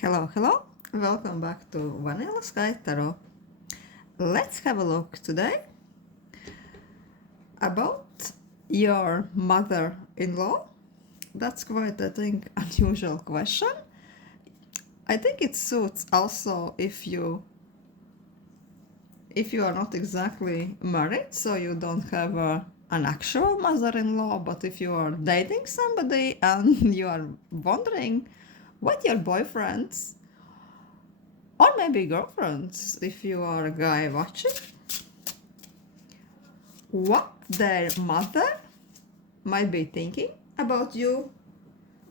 Hello, hello. Welcome back to Vanilla Sky Tarot. Let's have a look today about your mother-in-law. That's quite, I think, unusual question. I think it suits also if you are not exactly married, so you don't have an actual mother-in-law, but if you are dating somebody and you are wondering what your boyfriend's or maybe girlfriends, if you are a guy watching, what their mother might be thinking about you,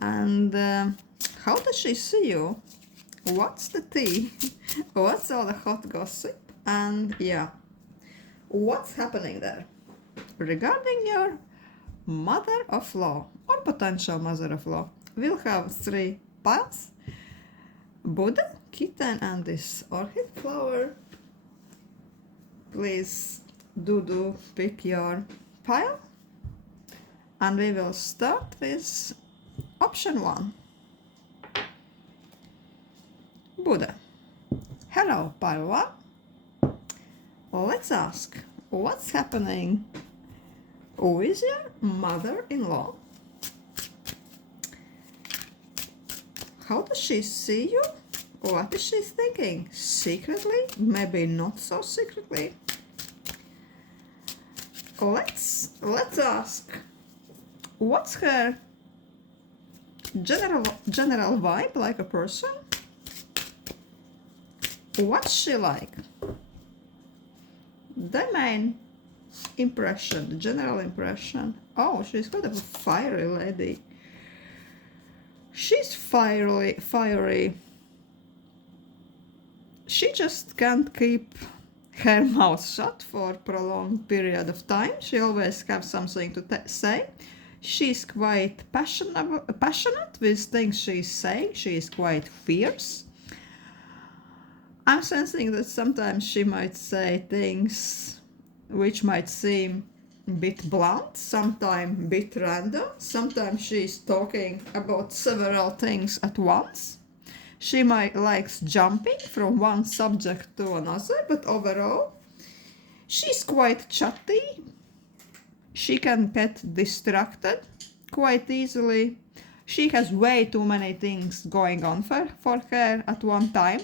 and how does she see you? What's the tea? What's all the hot gossip? And yeah, what's happening there regarding your mother-of-law or potential mother-of-law? We'll have 3 piles: Buddha, kitten, and this orchid flower. Please do pick your pile, and we will start with option 1, Buddha. Hello, pile 1. Let's ask, what's happening with your mother-in-law? How does she see you? What is she thinking? Secretly? Maybe not so secretly? Let's ask, what's her general vibe like a person? What's she like? The main impression, the general impression. Oh, she's kind of a fiery lady. She's fiery. She just can't keep her mouth shut for a prolonged period of time. She always has something to say. She's quite passionate with things she's saying. She's quite fierce. I'm sensing that sometimes she might say things which might seem a bit blunt, sometimes a bit random. Sometimes she's talking about several things at once. She might likes jumping from one subject to another, but overall, she's quite chatty. She can get distracted quite easily. She has way too many things going on for her at one time.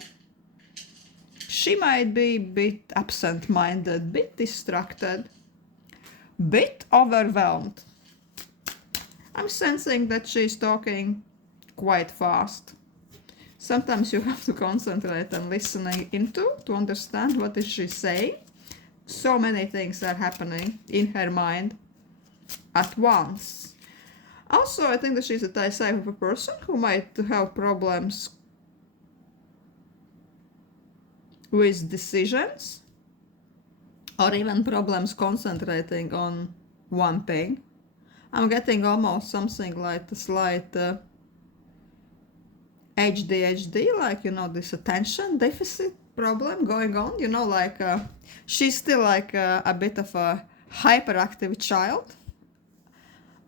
She might be a bit absent-minded, bit distracted, bit overwhelmed. I'm sensing that she's talking quite fast. Sometimes you have to concentrate and listening into to understand what is she saying. So many things are happening in her mind at once. Also, I think that she's a type of a person who might have problems with decisions, or even problems concentrating on one thing. I'm getting almost something like a slight ADHD, like, this attention deficit problem going on, like she's still like a bit of a hyperactive child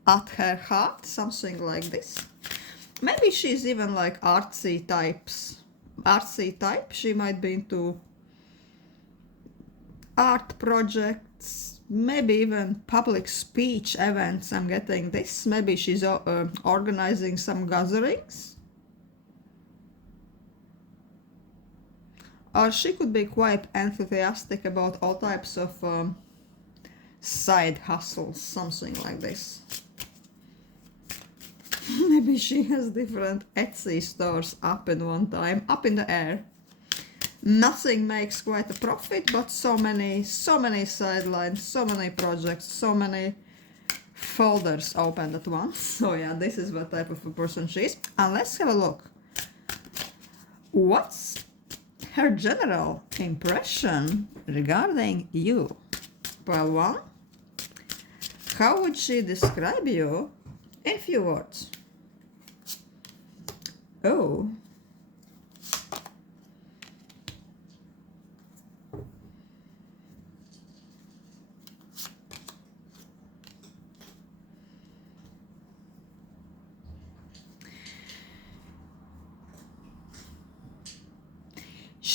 at her heart, something like this. Maybe she's even like artsy type. She might be into art projects, maybe even public speech events. I'm getting this. Maybe she's organizing some gatherings. Or she could be quite enthusiastic about all types of side hustles, something like this. Maybe she has different Etsy stores up in one time, up in the air. Nothing makes quite a profit, but so many sidelines, so many projects, so many folders opened at once. So yeah, this is what type of a person she is. And let's have a look. What's her general impression regarding you? Pile 1. How would she describe you in few words? Oh.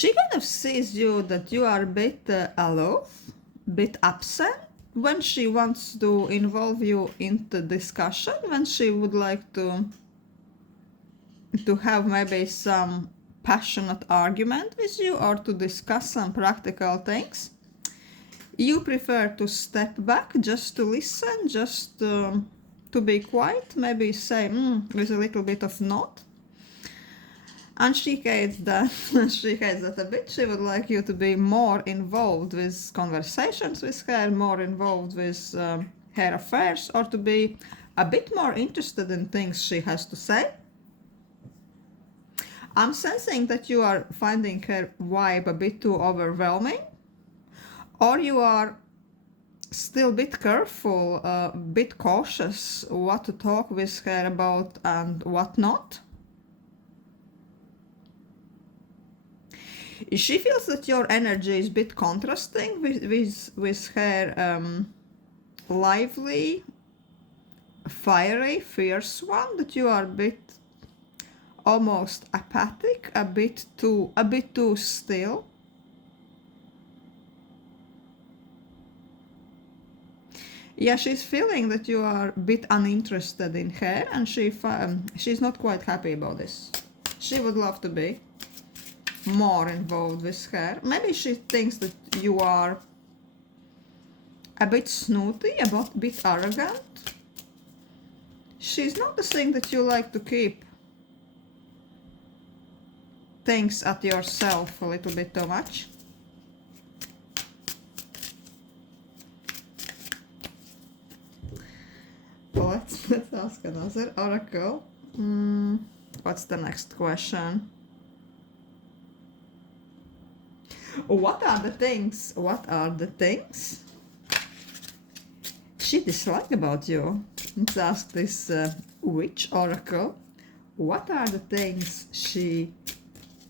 She kind of sees you that you are a bit aloof, bit absent when she wants to involve you into discussion, when she would like to have maybe some passionate argument with you or to discuss some practical things. You prefer to step back just to listen, just to be quiet, maybe say with a little bit of nod. And she hates that. She hates that a bit. She would like you to be more involved with conversations with her, more involved with her affairs, or to be a bit more interested in things she has to say. I'm sensing that you are finding her vibe a bit too overwhelming, or you are still a bit careful, a bit cautious what to talk with her about and what not. She feels that your energy is a bit contrasting with her lively, fiery, fierce one, that you are a bit almost apathic, a bit too still. Yeah, she's feeling that you are a bit uninterested in her, and she's not quite happy about this. She would love to be more involved with her. Maybe she thinks that you are a bit snooty, a bit arrogant. She's noticing that you like to keep things at yourself a little bit too much. Let's ask another oracle. What's the next question? What are the things she dislikes about you? Let's ask this witch oracle. What are the things she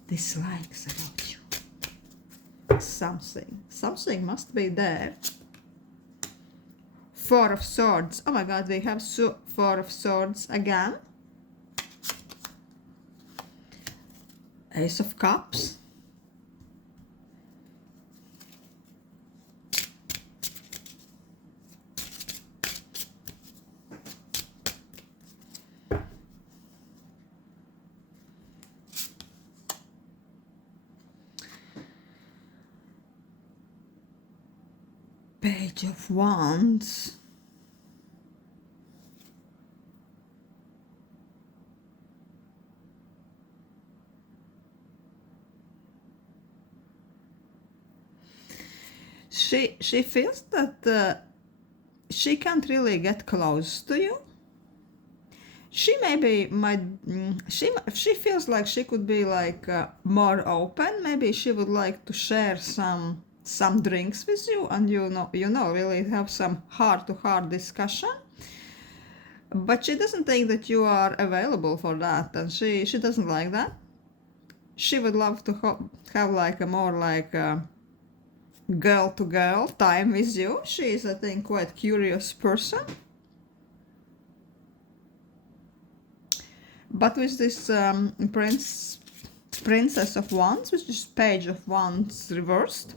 dislikes about you? Something must be there. Four of Swords. Oh my god, we have Four of Swords again. Ace of Cups. Page of Wands. She feels that she can't really get close to you. She she feels like she could be like more open. Maybe she would like to share some drinks with you, and you know really have some heart-to-heart discussion. But she doesn't think that you are available for that, and she doesn't like that. She would love to have like a more like girl-to-girl time with you. She is, I think, quite curious person. But with this Princess of Wands, which is Page of Wands reversed,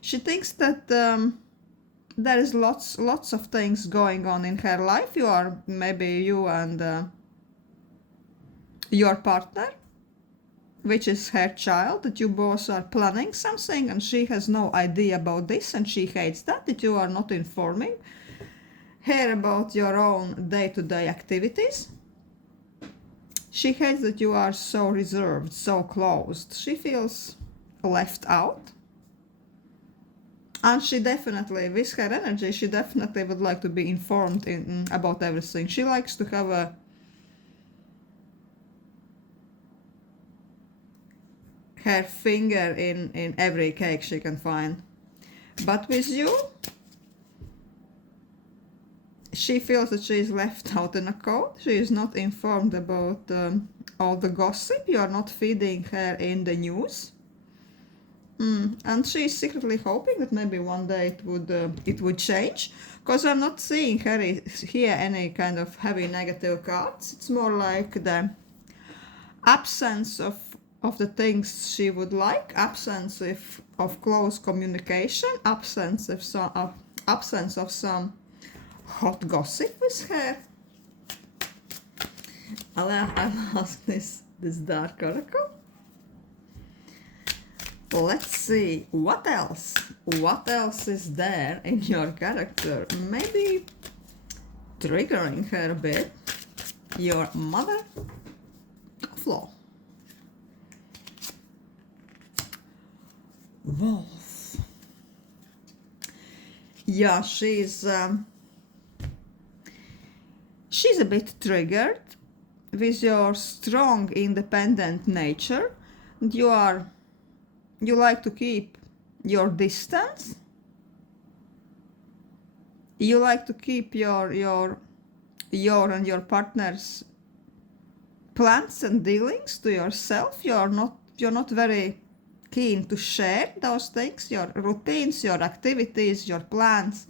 she thinks that there is lots of things going on in her life. Maybe you and your partner, which is her child, that you both are planning something, and she has no idea about this, and she hates that you are not informing her about your own day-to-day activities. She hates that you are so reserved, so closed. She feels left out. And she definitely, with her energy, she definitely would like to be informed about everything. She likes to have her finger in every cake she can find. But with you, she feels that she is left out in a cold. She is not informed about all the gossip. You are not feeding her in the news. And she is secretly hoping that maybe one day it would change, because I'm not seeing her here any kind of heavy negative cards. It's more like the absence of the things she would like: absence of close communication, absence of some hot gossip with her. I'll ask this dark oracle. Let's see what else. What else is there in your character? Maybe triggering her a bit. Your mother-in-law. Wolf. Yeah, she's a bit triggered with your strong independent nature. You like to keep your distance. You like to keep your and your partner's plans and dealings to yourself. You're not very keen to share those things, your routines, your activities, your plans.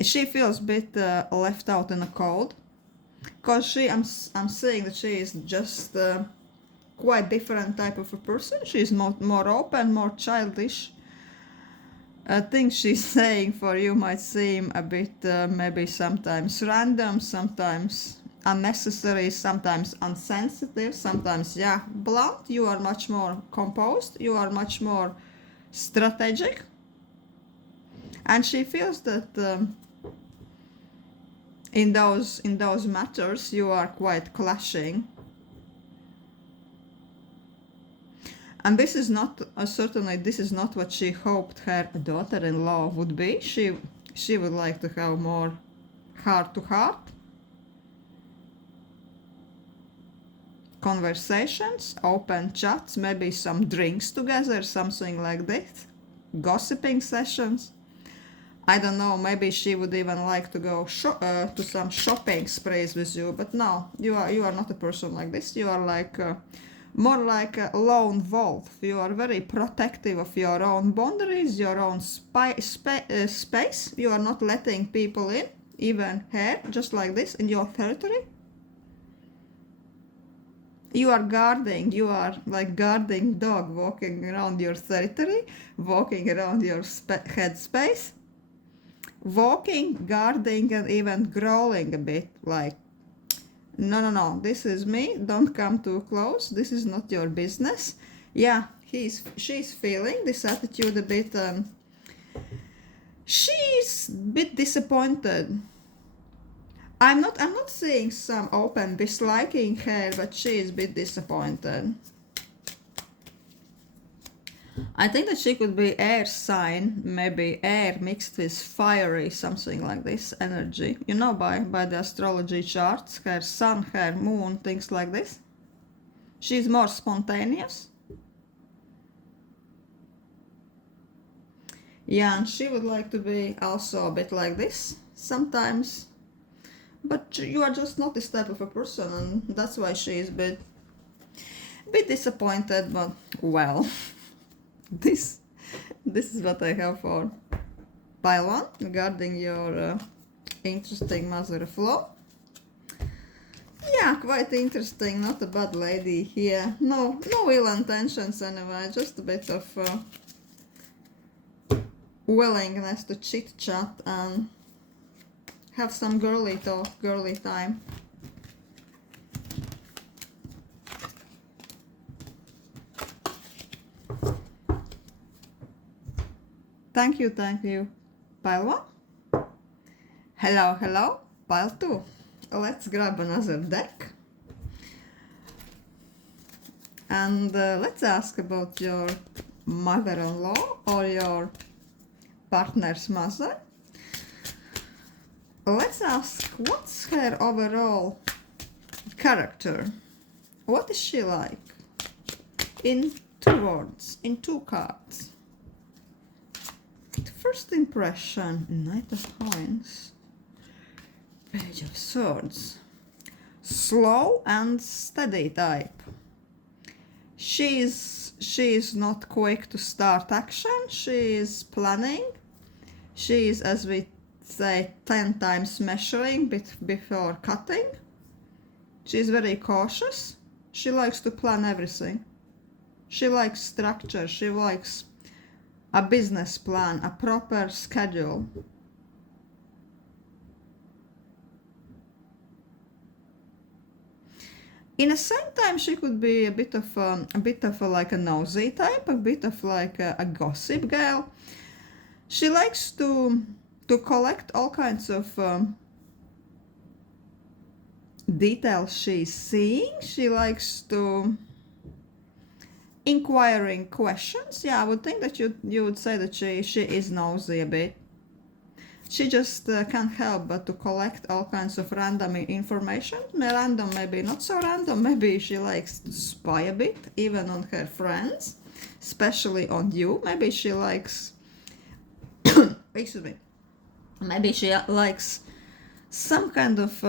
She feels a bit left out in the cold, because I'm seeing that she is just quite different type of a person. She's more open, more childish. Things she's saying for you might seem a bit maybe sometimes random, sometimes unnecessary, sometimes insensitive, sometimes blunt. You are much more composed, you are much more strategic, and she feels that in those matters you are quite clashing. And this is not certainly this is not what she hoped her daughter-in-law would be. She would like to have more heart-to-heart conversations, open chats, maybe some drinks together, something like this, gossiping sessions. I don't know, maybe she would even like to go to some shopping sprees with you, but no, you are not a person like this. You are like more like a lone wolf. You are very protective of your own boundaries, your own space. You are not letting people in, even her, just like this, in your territory. You are guarding, you are like guarding dog, walking around your territory, walking around your head space, walking, guarding, and even growling a bit, like, no, this is me, don't come too close, this is not your business. Yeah, she's feeling this attitude a bit. She's a bit disappointed. I'm not seeing some open disliking her, but she is a bit disappointed. I think that she could be air sign, maybe air mixed with fiery, something like this energy. You know, by the astrology charts, her sun, her moon, things like this. She's more spontaneous. Yeah, and she would like to be also a bit like this sometimes. But you are just not this type of a person, and that's why she is a bit disappointed, but well. This is what I have for pile 1 regarding your interesting mother-in-law. Yeah, quite interesting, not a bad lady here. No ill intentions anyway, just a bit of willingness to chit-chat and have some girly talk, girly time. Thank you, pile 1. Hello, pile 2. Let's grab another deck. And let's ask about your mother-in-law or your partner's mother. Let's ask, what's her overall character? What is she like? In 2 words, in 2 cards. First impression, Knight of Coins, Page of Swords. Slow and steady type. She's not quick to start action. She is planning. She is, as we say, 10 times measuring before cutting. She's very cautious. She likes to plan everything. She likes structure. She likes a business plan, a proper schedule. In the same time, she could be a bit of like a nosy type, a bit of like a gossip girl. She likes to collect all kinds of details she's seeing. She likes to inquiring questions. Yeah, I would think that you would say that she is nosy a bit. She just can't help but to collect all kinds of random information. Random, maybe not so random. Maybe she likes to spy a bit, even on her friends, especially on you. Maybe she likes, excuse me, maybe she likes some kind of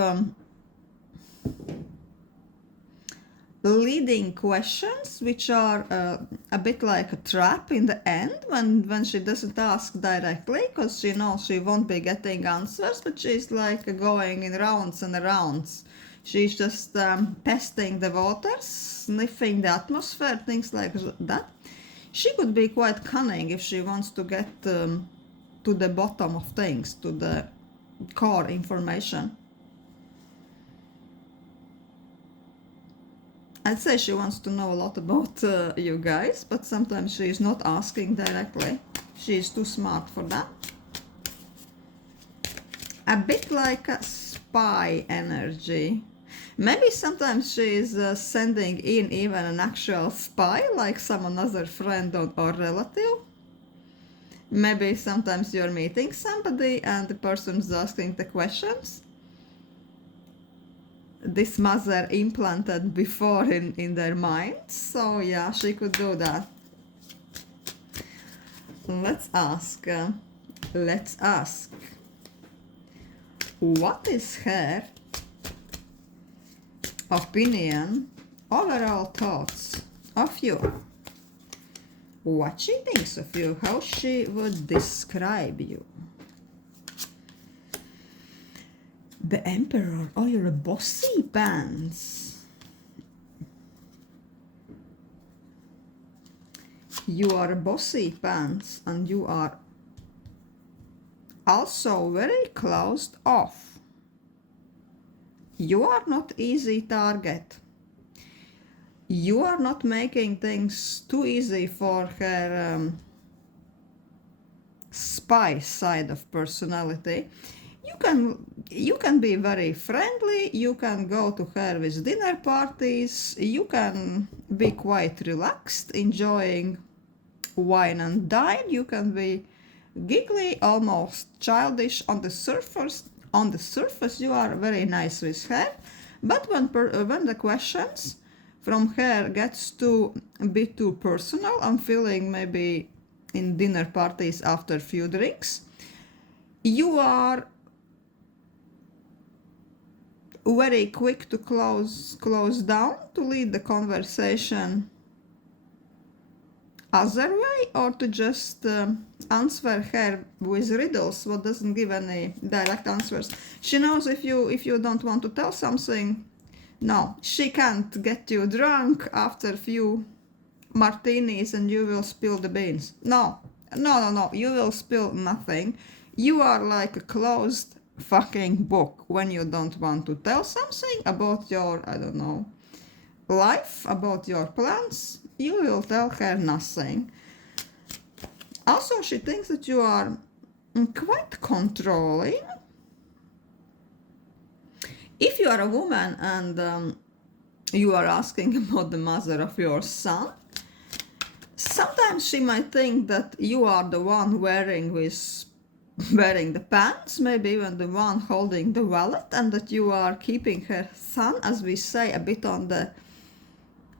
leading questions, which are a bit like a trap in the end when she doesn't ask directly, because she knows she won't be getting answers, but she's like going in rounds and rounds. She's just testing the waters, sniffing the atmosphere, things like that. She could be quite cunning if she wants to get to the bottom of things, to the core information. I'd say she wants to know a lot about you guys, but sometimes she is not asking directly. She is too smart for that. A bit like a spy energy. Maybe sometimes she is sending in even an actual spy, like some another friend or relative. Maybe sometimes you're meeting somebody and the person is asking the questions this mother implanted before in their mind. So yeah, she could do that. Let's ask. What is her opinion, overall thoughts of you? What she thinks of you, how she would describe you. The Emperor. Oh, you're a bossy pants. You are a bossy pants, and you are also very closed off. You are not easy target. You are not making things too easy for her spy side of personality. You can be very friendly, you can go to her with dinner parties, you can be quite relaxed, enjoying wine and dine, you can be giggly, almost childish on the surface. On the surface, you are very nice with her, but when the questions from her gets to be too personal, I'm feeling maybe in dinner parties after a few drinks, you are very quick to close down, to lead the conversation other way, or to just answer her with riddles what doesn't give any direct answers. She knows if you don't want to tell something, no, she can't get you drunk after a few martinis and you will spill the beans. No, you will spill nothing. You are like a closed fucking book when you don't want to tell something about your, I don't know, life, about your plans. You will tell her nothing. Also, she thinks that you are quite controlling. If you are a woman and you are asking about the mother of your son, sometimes she might think that you are the one wearing the pants, maybe even the one holding the wallet, and that you are keeping her son, as we say, a bit on the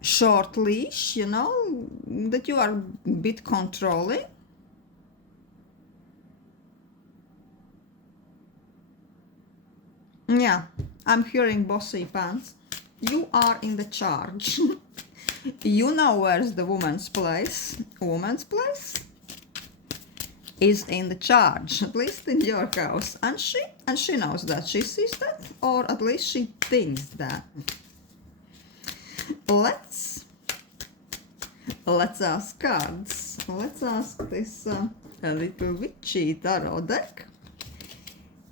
short leash, you know, that you are a bit controlling. Yeah, I'm hearing bossy pants. You are in the charge. You know where's the woman's place. Woman's place is in the charge, at least in your house. And she knows that. She sees that, or at least she thinks that. Let's ask cards. Let's ask this a little witchy tarot deck.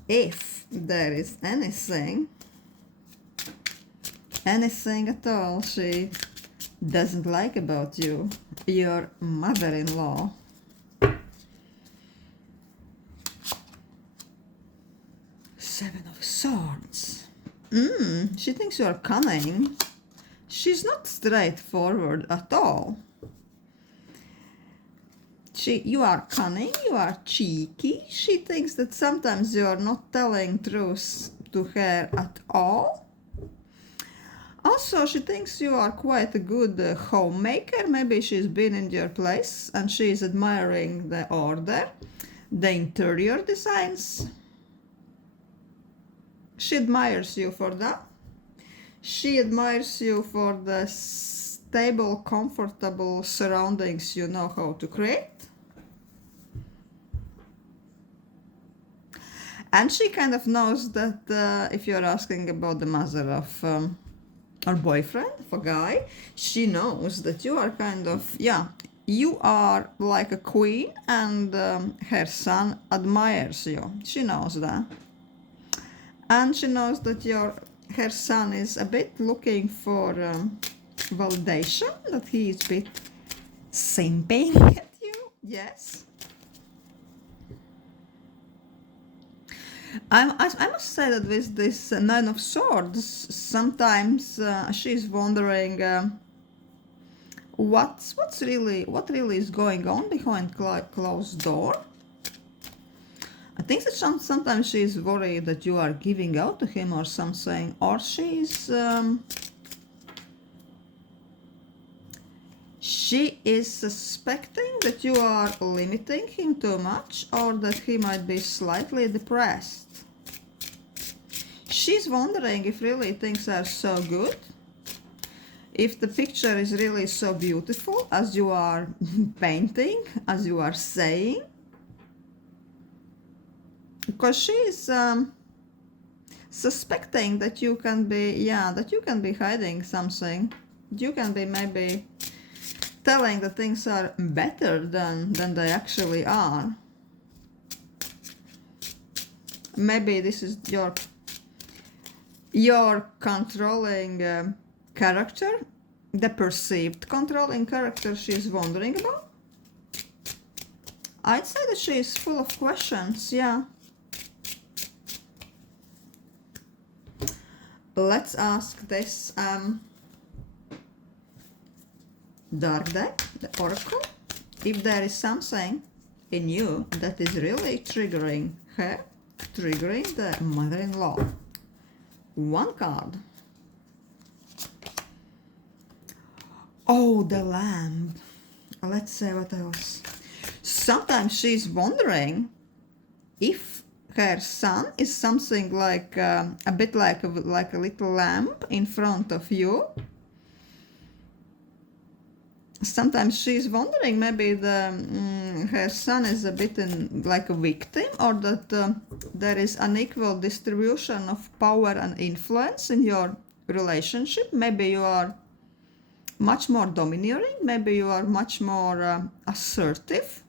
If there is anything at all she doesn't like about you, your mother-in-law. Seven of Swords. She thinks you are cunning. She's not straightforward at all. You are cunning, you are cheeky. She thinks that sometimes you are not telling truth to her at all. Also, she thinks you are quite a good homemaker. Maybe she's been in your place and she's admiring the order, the interior designs. She admires you for that. She admires you for the stable, comfortable surroundings you know how to create. And she kind of knows that if you're asking about the mother of or boyfriend of a guy, she knows that you are kind of, you are like a queen and her son admires you. She knows that. And she knows that her son is a bit looking for validation, that he is a bit simping at you. Yes. I must say that with this Nine of Swords, sometimes she's wondering what really is going on behind closed door. I think that sometimes she's worried that you are giving out to him or something, or she is suspecting that you are limiting him too much, or that he might be slightly depressed. She's wondering if really things are so good, if the picture is really so beautiful as you are painting, as you are saying. Because she's suspecting that you can be, hiding something. You can be maybe telling that things are better than they actually are. Maybe this is your controlling character, the perceived controlling character she's wondering about. I'd say that she is full of questions, yeah. Let's ask this dark deck, the Oracle, if there is something in you that is really triggering her, triggering the mother-in-law. One card. Oh, the Lamb. Let's see what else. Sometimes she's wondering if her son is something like a bit like a little lamp in front of you. Sometimes she's wondering maybe her son is a bit like a victim, or that there is unequal distribution of power and influence in your relationship. Maybe you are much more domineering, maybe you are much more assertive.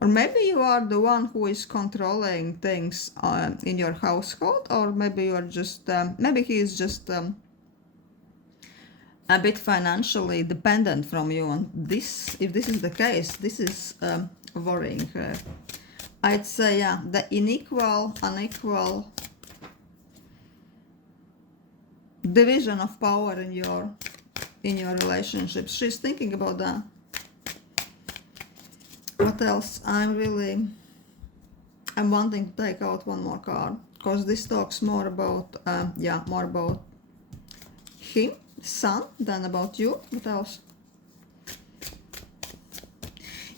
Or maybe you are the one who is controlling things in your household, or maybe you are just, maybe he is just a bit financially dependent from you. And this, if this is the case, this is worrying her. I'd say, the unequal division of power in your relationships. She's thinking about that. What else? I'm wanting to take out one more card, because this talks more about more about him, son, than about you. What else?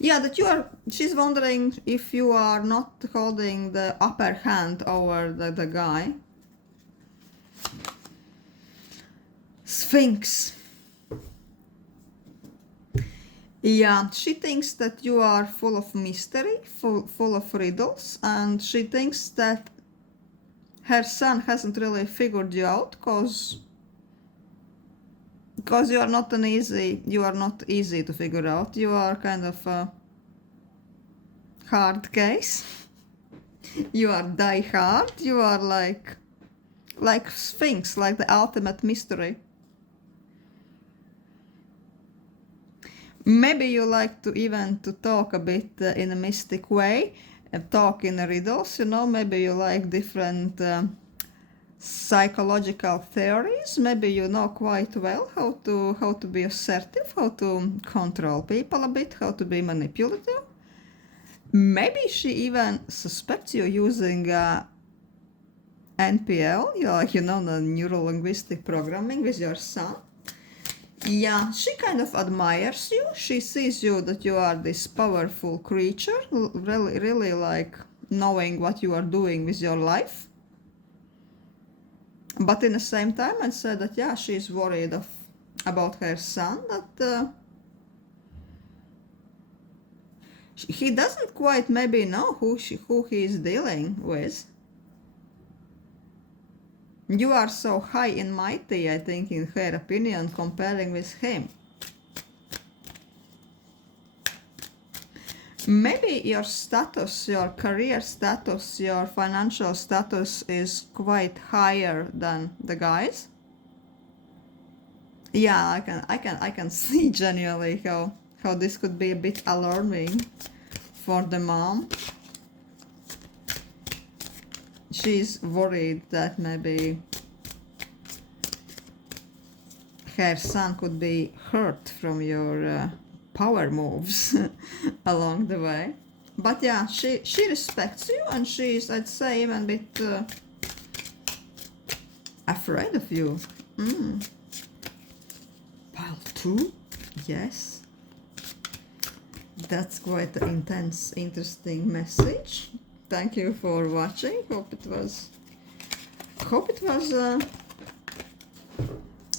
That she's wondering if you are not holding the upper hand over the guy. Sphinx. Yeah, she thinks that you are full of mystery, full of riddles, and she thinks that her son hasn't really figured you out, because because you are not easy to figure out. You are kind of a hard case. You are die hard. You are like Sphinx, like the ultimate mystery. Maybe you like to even to talk a bit in a mystic way, talk in riddles. Maybe you like different psychological theories. Maybe you know quite well how to be assertive, how to control people a bit, how to be manipulative. Maybe she even suspects you using NPL, the neuro linguistic programming with your son. Yeah, she kind of admires you. She sees you that you are this powerful creature, really like knowing what you are doing with your life. But in the same time, I'd say that yeah, she's worried about her son, that he doesn't quite maybe know who he is dealing with. You are so high and mighty, I think, in her opinion, comparing with him. Maybe your status, your career status, your financial status is quite higher than the guys. Yeah, I can see genuinely how this could be a bit alarming for the mom. She's worried that maybe her son could be hurt from your power moves along the way. But yeah, she respects you, and she's, I'd say, even a bit afraid of you. Pile 2? Yes. That's quite an intense, interesting message. Thank you for watching. Hope it was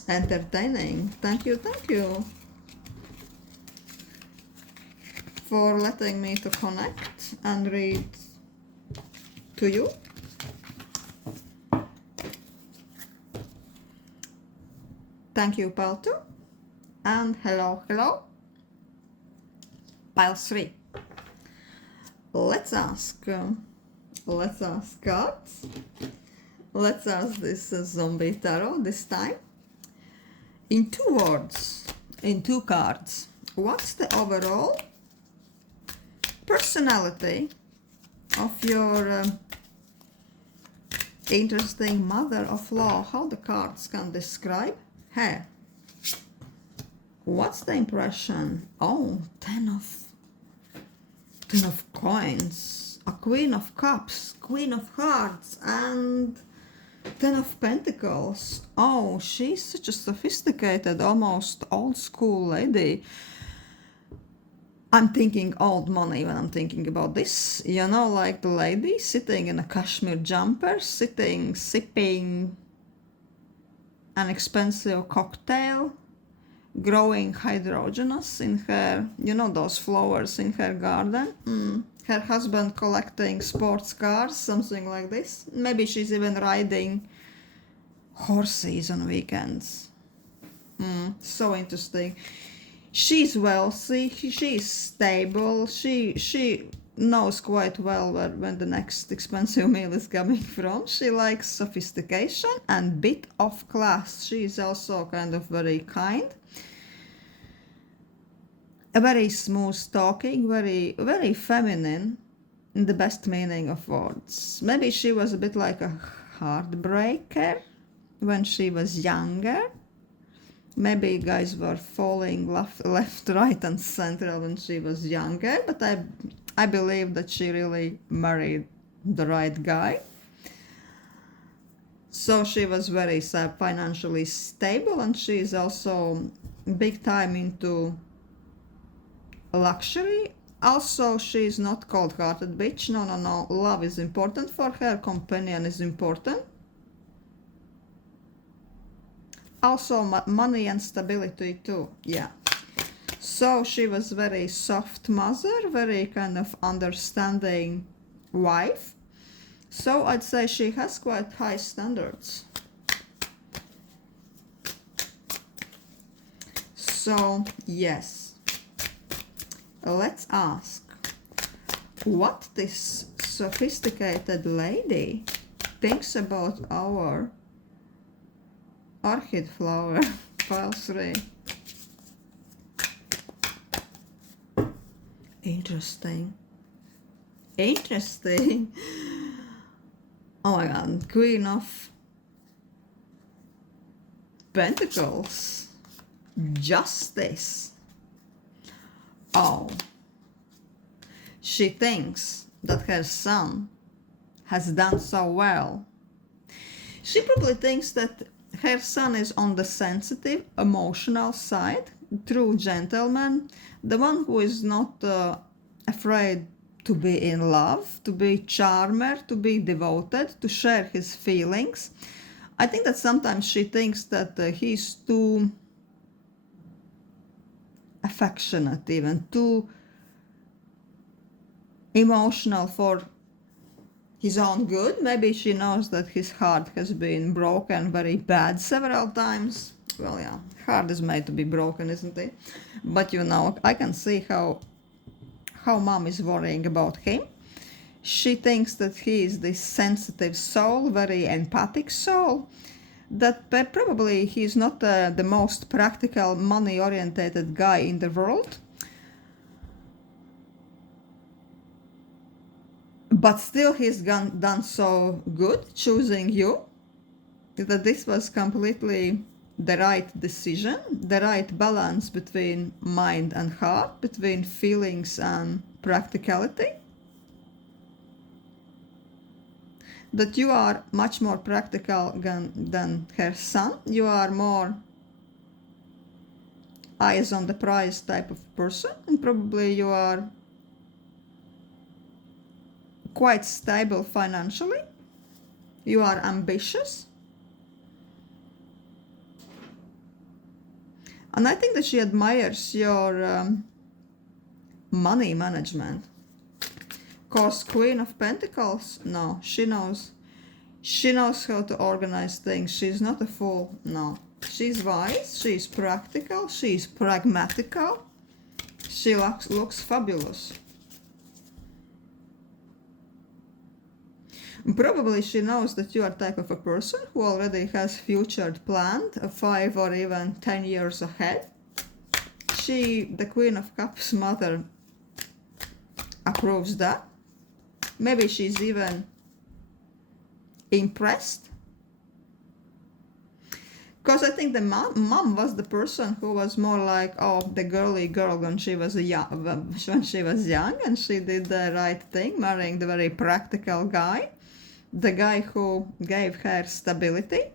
entertaining. Thank you for letting me to connect and read to you. Thank you, Pile 2. And hello, Pile 3. Let's ask cards. Let's ask this zombie tarot this time. In 2 words, in 2 cards, what's the overall personality of your interesting mother-of-law? How the cards can describe her? What's the impression? Oh, 10 of coins, a Queen of Cups, Queen of Hearts, and 10 of Pentacles. Oh, she's such a sophisticated, almost old school lady. I'm thinking old money when I'm thinking about this. Like the lady sitting in a cashmere jumper, sipping an expensive cocktail, growing hydrogenous in her, those flowers in her garden. Her husband collecting sports cars, something like this. Maybe she's even riding horses on weekends. So interesting. She's wealthy, she's stable, she knows quite well when the next expensive meal is coming from. She likes sophistication and bit of class. She is also kind of very kind. A very smooth talking, very feminine, in the best meaning of words. Maybe she was a bit like a heartbreaker when she was younger. Maybe guys were falling left, right, and center when she was younger, but I believe that she really married the right guy. So she was very financially stable, and she is also big time into luxury. Also, she is not cold-hearted bitch. No. Love is important for her. Companion is important. Also, money and stability too. Yeah. So she was very soft mother, very kind of understanding wife. So I'd say she has quite high standards. So, yes, let's ask what this sophisticated lady thinks about our orchid flower. Pile 3. Interesting. Interesting. Oh my god, Queen of Pentacles. Justice. Oh. She thinks that her son has done so well. She probably thinks that her son is on the sensitive, emotional side, true gentleman, the one who is not afraid to be in love, to be charmer, to be devoted, to share his feelings. I think that sometimes she thinks that he's too affectionate, even too emotional for his own good. Maybe she knows that his heart has been broken very bad several times. Well, yeah, heart is made to be broken, isn't it? But you know, I can see how mom is worrying about him. She thinks that he is this sensitive soul, very empathic soul, that probably he's not the most practical, money-orientated guy in the world. But still he's done so good choosing you, that this was completely the right decision, the right balance between mind and heart, between feelings and practicality. That you are much more practical than her son. You are more eyes on the prize type of person, and probably you are quite stable financially. You are ambitious. And I think that she admires your money management. Because Queen of Pentacles, no, she knows how to organize things. She's not a fool, no. She's wise, she's practical, she's pragmatical. She looks fabulous. Probably she knows that you are type of a person who already has future planned 5 or even 10 years ahead. The Queen of Cups mother, approves that. Maybe she's even impressed. Because I think the mom was the person who was more like, oh, the girly girl when she was young, and she did the right thing, marrying the very practical guy. The guy who gave her stability,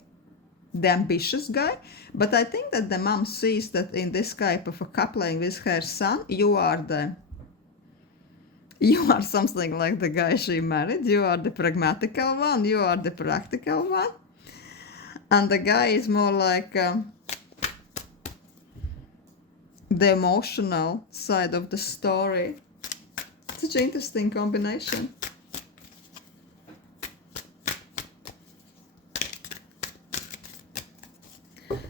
the ambitious guy. But I think that the mom sees that in this type of a coupling with her son, you are something like the guy she married. You are the pragmatical one, you are the practical one. And the guy is more like the emotional side of the story. Such an interesting combination.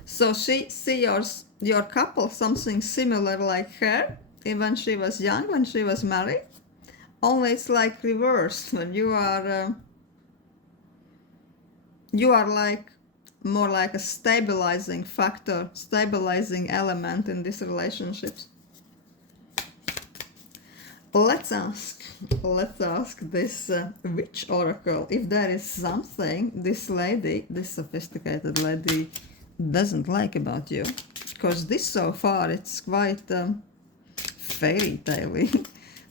So she sees your couple something similar like her, even when she was young, when she was married. Only it's like reversed. When you are like more like a stabilizing factor, stabilizing element in these relationships. Let's ask this witch oracle if there is something this lady, this sophisticated lady, doesn't like about you. Because this so far, it's quite fairy tale-y.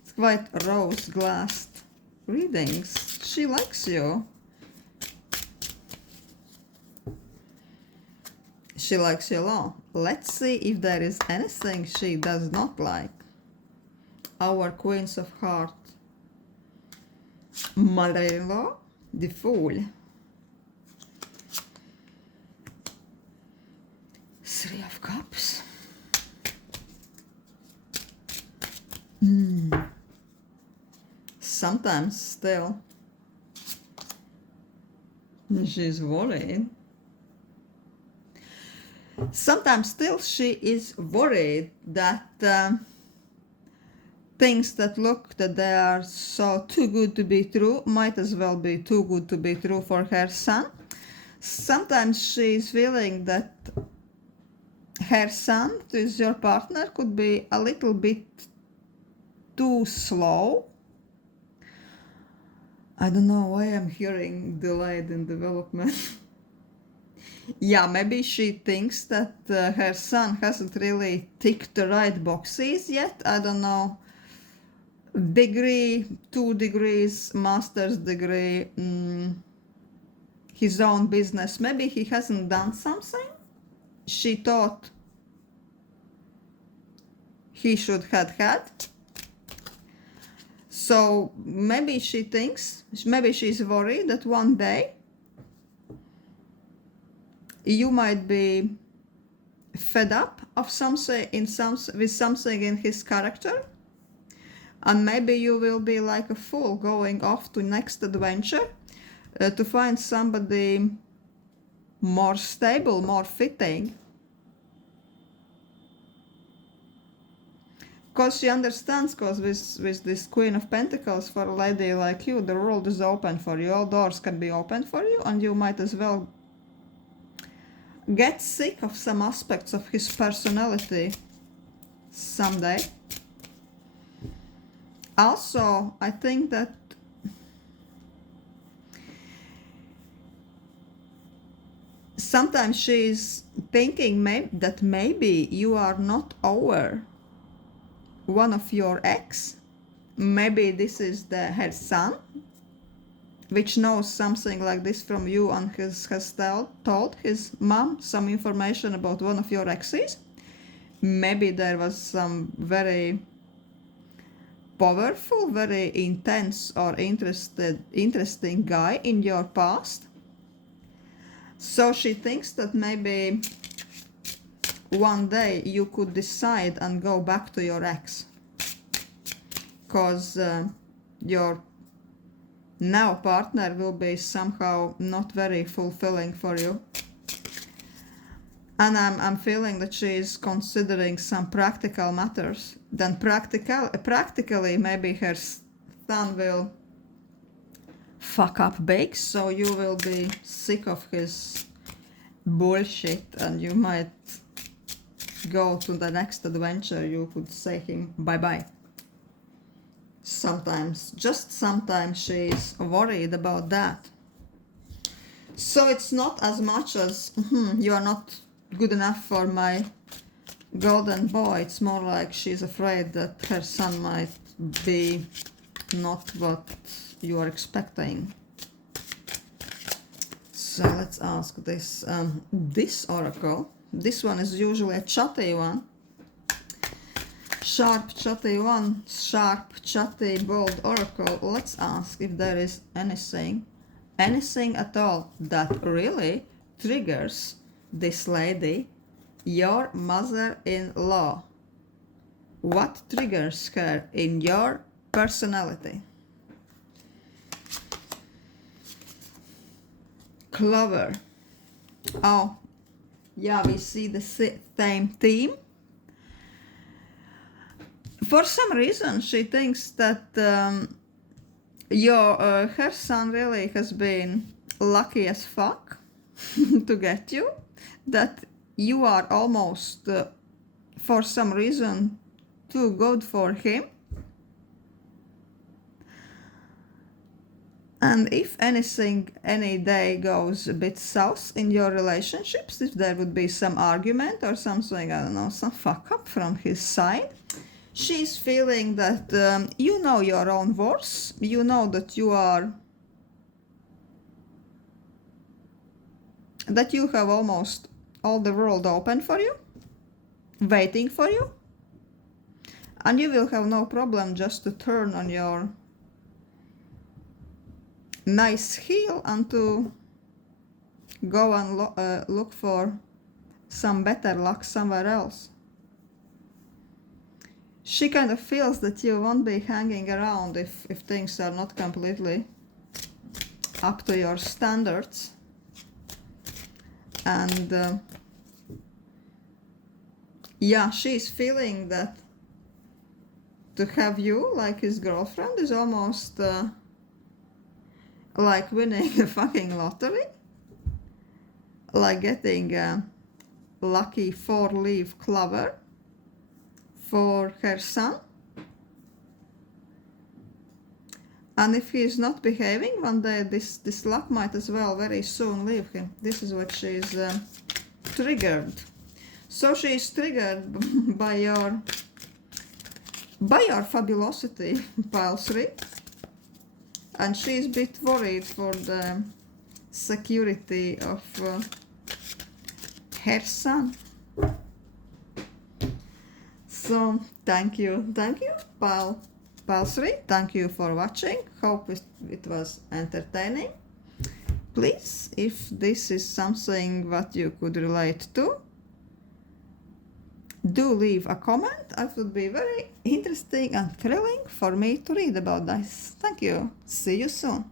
It's quite rose-glassed readings. She likes you. She likes you a lot. Let's see if there is anything she does not like. Our Queens of Heart. Mother-in-law, the Fool. 3 of Cups. Sometimes still she's worried. Sometimes still she is worried that things that look that they are so too good to be true might as well be too good to be true for her son. Sometimes she is feeling that her son, who is your partner, could be a little bit too slow. I don't know why I'm hearing delayed in development. Yeah, maybe she thinks that her son hasn't really ticked the right boxes yet. I don't know. Degree, 2 degrees, master's degree, his own business. Maybe he hasn't done something she thought he should have had. So maybe she thinks, maybe she's worried that one day you might be fed up of something with something in his character, and maybe you will be like a fool going off to next adventure to find somebody more stable, more fitting. Because she understands, because with this Queen of Pentacles, for a lady like you, the world is open for you, all doors can be open for you, and you might as well get sick of some aspects of his personality someday. Also, I think that sometimes she's thinking that maybe you are not over one of your ex. Maybe this is her son, which knows something like this from you and has told his mom some information about one of your exes. Maybe there was some very powerful, very intense or interesting guy in your past. So she thinks that maybe one day you could decide and go back to your ex, because your now partner will be somehow not very fulfilling for you. And I'm feeling that she is considering some practical matters. Then practically maybe her son will fuck up big, so you will be sick of his bullshit and you might go to the next adventure. You could say him bye-bye. Sometimes, just sometimes, she's worried about that. So it's not as much as you are not good enough for my golden boy. It's more like she's afraid that her son might be not what you are expecting. So let's ask this this oracle. This one is usually a chatty one. Sharp, chatty one. Sharp, chatty, bold oracle. Let's ask if there is anything at all that really triggers this lady, your mother-in-law. What triggers her in your personality? Clover. Oh, yeah, we see the same theme. For some reason, she thinks that her son really has been lucky as fuck to get you. That you are almost, for some reason, too good for him. And if anything, any day goes a bit south in your relationships, if there would be some argument or something, I don't know, some fuck up from his side, she's feeling that you know your own worth, you know that you have almost all the world open for you, waiting for you, and you will have no problem just to turn on your nice heel and to go and look for some better luck somewhere else. She kind of feels that you won't be hanging around if things are not completely up to your standards. And Yeah, she's feeling that to have you like his girlfriend is almost like winning a fucking lottery, like getting a lucky 4-leaf clover for her son. And if he is not behaving one day, this luck might as well very soon leave him. This is what she's triggered. So she is triggered by your fabulosity, pile 3. And she's a bit worried for the security of her son. So thank you, pile 3. Thank you for watching. Hope it was entertaining. Please, if this is something what you could relate to, do leave a comment. It would be very interesting and thrilling for me to read about this. Thank you. See you soon.